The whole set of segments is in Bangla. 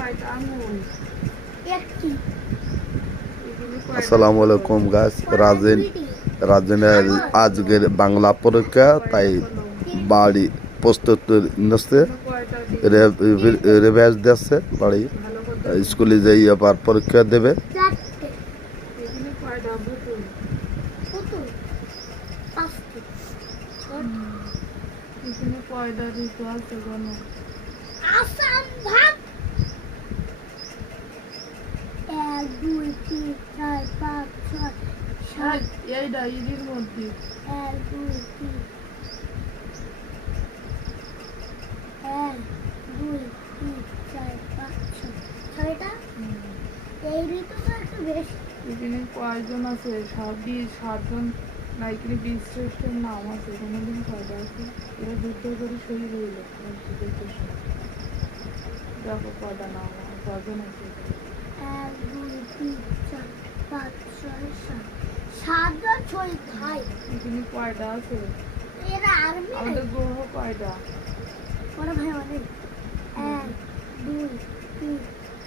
কয়টা আঙুল একটি। আসসালামু আলাইকুম গাছ রাজেন রাজেনের আজকের বাংলা পরীক্ষা তাই বাড়ি প্রস্তুত নিচ্ছে। রেভাইজ দিচ্ছে বাড়ি। স্কুলে যাই আবার পরীক্ষা দেবে। ঋতু আছে গণ আসাম ভাগ এক দুই তিন চার পাঁচ ছয় সাত এই ডায়েরির মধ্যে। এক দুই তিন এক দুই তিন চার পাঁচ ছয়। ছয়টা? এই ঋতুটা একটু বেশি। এখানে কয়জন আছে? সাত বিশ সাতজন না এখানে বিশ শ্রেষ্ঠের নাম আছে। কোনোদিন কয়টা আছে এরা যুদ্ধ করে শহীদ হইল দেখো কয়টা নাম আছে, কয়জন আছে? এক দুই তিন চার পাঁচ ছয় সাত সাতজন ছয় ভাই এখানে কয়টা আছে? এরা আর্মি আমাদের গ্রহ কয়টা? বড় ভাই অনেক। এক দুই তিন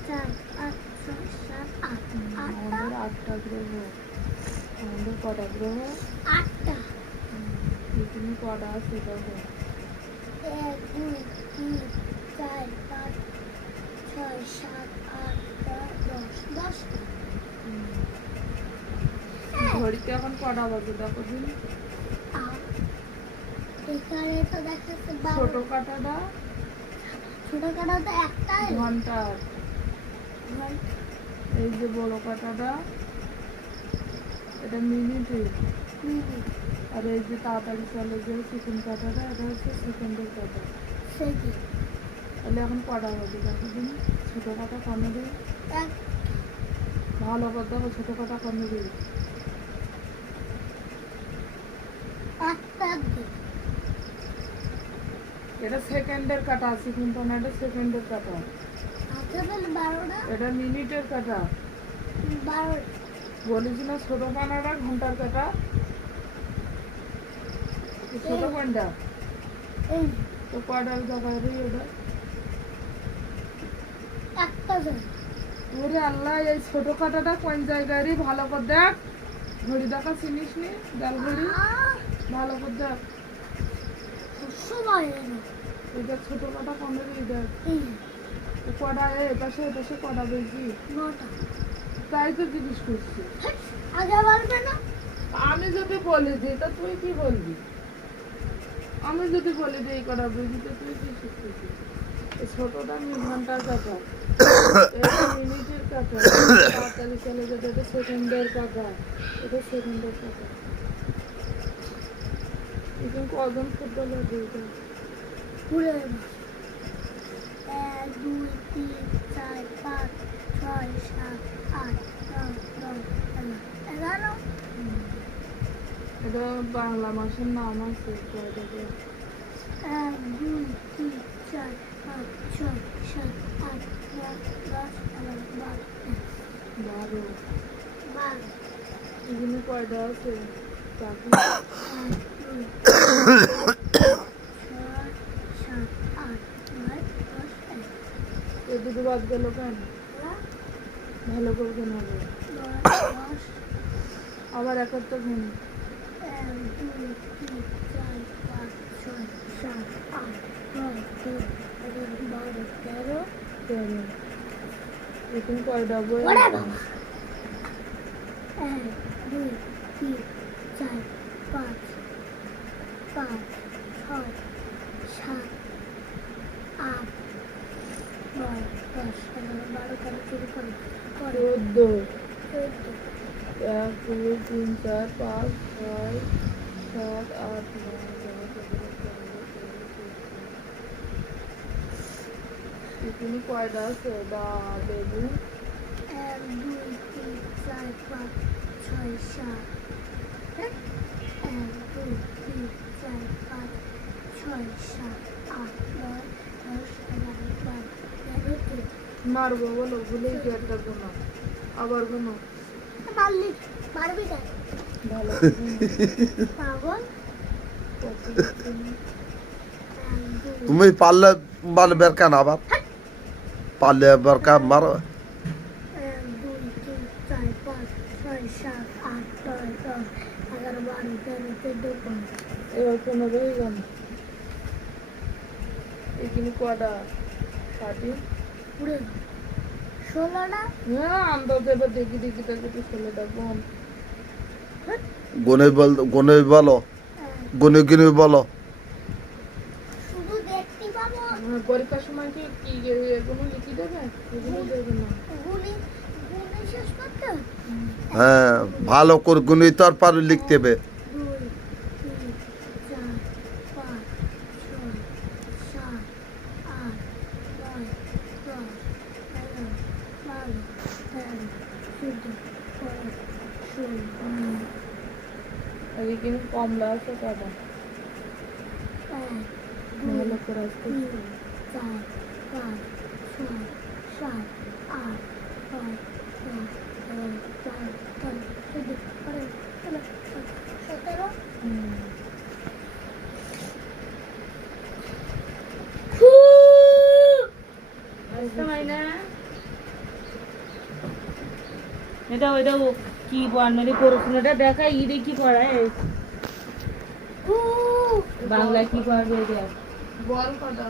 চার পাঁচ ছয় সাত আট। আটটা? আটটা গ্রহ। আমাদের কটা গ্রহ? আটটা। এখানে কটা আছে দেখো? এক দুই তিন চার পাঁচ ছয় সাত আট ঘড়িতে এখন কটা বাজে দেখো দিন? এখানে তো দেখাচ্ছে ছোট কাটাটা? ছোট কাটা তো একটাই ঘণ্টার। এই যে বড় কাটাটা এটা মিনিটে। আর এই যে তাড়াতাড়ি চলে যে সেকেন্ড কাটাটা এটা হচ্ছে সেকেন্ডের কাটা। তাহলে এখন কটা বাজে দেখো দিন? ছোট কাটা কমে দিই এক ভালো দেখো ছোট কাটা কমে দিন এটা সেকেন্ডের কাটা সেকেন্ড না, এটা সেকেন্ডের কাটা। এটা মিনিটের কাটা। বলেছি না, ছোট কানাটা ঘণ্টার কাটা। ছোট এই তো কয়টার জায়গায় ওটা। একটা ওরে আল্লাহ এই ছোট কাটাটা কোন জায়গায় রে? ভালো করে দেখ। ঘড়ি দেখা চিনিস নি? ডাল ঘড়ি। ভালো করে দেখ। এটা ছোট কাটা কমে রে দেখ। কটা এ পাশে পাশে কটা বেশি তাই তো জিজ্ঞেস করছি। আগে বলবে না? আমি যদি বলে দিই তা তুই কি বলবি? আমি যদি বলে দিই এই কটা বেশি তো তুই কি শিখতেছিস? এই ছোটটা মি ঘণ্টার কাটা এক দুই তিন চার পাঁচ ছয় সাত আট বাংলা মাসের নাম আছে কয়টা করে? এক দুই তিন চার পাঁচ ছয় সাত আট নয় দশ এগারো বারো বারো বারো এখানে কয়টা আছে চাকরি এক দুই সাত আট নয় দশ এগারো এ দুটো বাদ গেল কেন? ভালো করে কেন হবে আবার এক তেরো তেরো এখানে কয়টা বই দুই তিন চার পাঁচ পাঁচ ছয় সাত আট নয় দশ এগারো বারো তেরো চোদ্দ পনেরো এক দুই তিন চার পাঁচ ছয় সাত আট নয় এখানে কয়টা আছে লেবু এক দুই তিন চার পাঁচ ছয় সাত এক দুই তিন চার পাঁচ ছয় সাত আট নয় দশ এগারো বারো তেরো চোদ্দ মারবো বলো ভুলেই কি একটা গোনা আবার গোনা পারলি পারবি না ভালো। পাগল? তুমি পারলে পারবে কেন আবার? পারলে এবার মারো। চার পাঁচ ছয় সাত আট নয় দশ এগারো বারো তেরো চোদ্দ পনেরো এবার পনেরো হয়ে গেল এখানে কটা থার্টি পুরো ষোলোটা? হ্যাঁ আমরা তো এবার দেখি দেখি দেখি তো ষোলোটা কম। গুনে বল গুনে বলো। এক গুনে গুনে বলো। শুধু দেখতে পাবো। হ্যাঁ, পরীক্ষার সময় কি কি এগুলো লিখে দেবে? এগুলো দেবে না। হ্যাঁ ভালো করে গুনে তারপর লিখতে হবে। আর কমলা আছে কটা ভালো করে আসতে চার পাঁচ ছয় সাত আট নয় দশ এগারো বারো তেরো চোদ্দ পনেরো ষোলো সতেরো হুম। এটা ওইটা ও কি বর্ণালী পড়াশোনাটা দেখা ইরে কি পড়ায় হু বাংলা কি পড়াবে এটা বল কটা